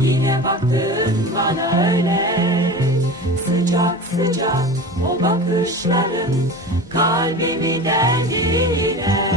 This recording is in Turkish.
Yine baktın bana öyle. Sıcak sıcak o bakışların Kalbimi deldiler